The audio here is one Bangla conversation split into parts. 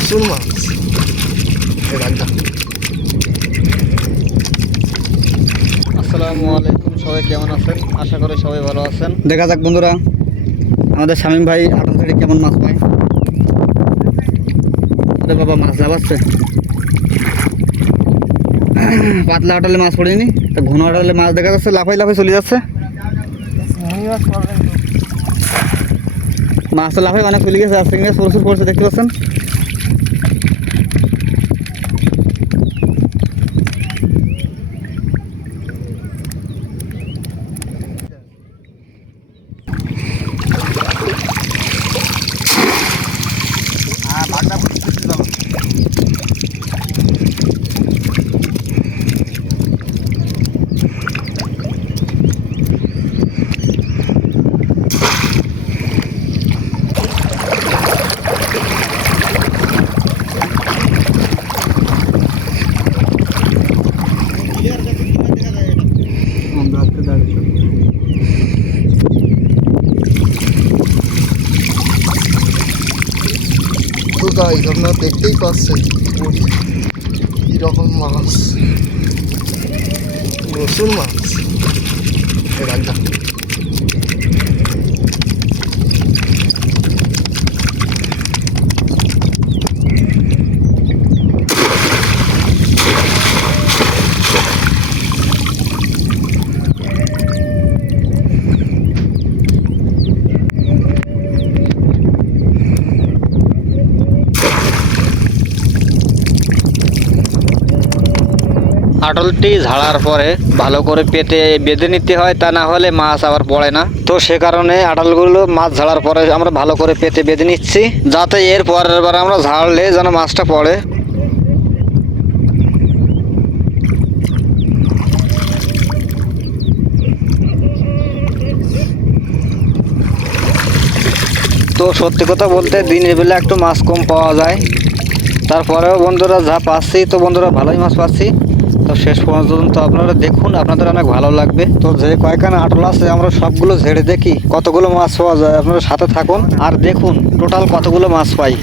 প্রচুর মাছ আসসালামু আলাইকুম সবাই কেমন আছেন? আশা করি সবাই ভালো আছেন। দেখা যাক বন্ধুরা আমাদের শামীম ভাই আটল থেকে কেমন মাছ পায়? আরে বাবা মাছ লাভাচ্ছে পাতলা আটালে মাছ পড়েনি তা ঘন আটালে মাছ দেখা যাচ্ছে লাফাই লাফাই চলে যাচ্ছে। মাছ তো লাফাই অনেক চলে গেছে আজকে প্রচুর পড়ছে দেখতে পাচ্ছেন? তো গাইজ আপনারা দেখতেই পাচ্ছেন কীরকম মাছ। প্রচুর মাছ। এই আটলটি ঝাড়ার পরে ভালো করে পেতে, বেঁধে নিতে হয়, তা না হলে মাছ আবার পড়ে না। তো সে কারণে আটলগুলো মাছ ঝাড়ার পরে আমরা ভালো করে পেতে, বেঁধে নিচ্ছি, যাতে এর পরের বার আমরা ঝাড়লে যেন মাছটা পড়ে। তো সত্যি কথা বলতে দিনের বেলা একটু মাছ কম পাওয়া যায়। তারপরেও বন্ধুরা যা পাচ্ছি, তো বন্ধুরা ভালোই মাছ পাচ্ছি। তো শেষ পর্যন্ত আপনারা দেখুন আপনাদের অনেক ভালো লাগবে। তো যে কয়েকখানা আটল আছে আমরা সবগুলো ঝেড়ে দেখি কতগুলো মাছ পাওয়া যায়। আপনারা সাথে থাকুন আর দেখুন টোটাল কতগুলো মাছ পাই।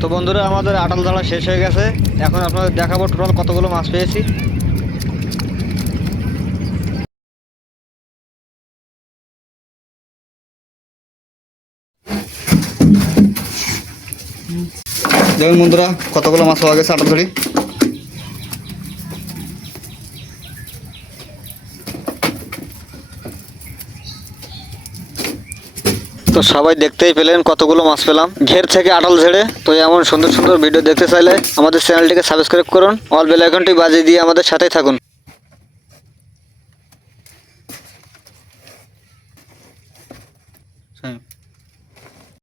তো বন্ধুরা আমাদের আটল ধারা শেষ হয়ে গেছে। এখন আপনাদের দেখাবো টোটাল কতগুলো মাছ পেয়েছি। দেখুন বন্ধুরা কতগুলো মাছ পাওয়া গেছে আটল ধরি তো সবাই দেখতেই পেলেন কতগুলো মাছ পেলাম। ঘের থেকে আটল ঝেড়ে তো এমন সুন্দর সুন্দর ভিডিও দেখতে চাইলে আমাদের চ্যানেলটিকে সাবস্ক্রাইব করুন অল বেল আইকনটি বাজিয়ে দিয়ে আমাদের সাথেই থাকুন। হ্যাঁ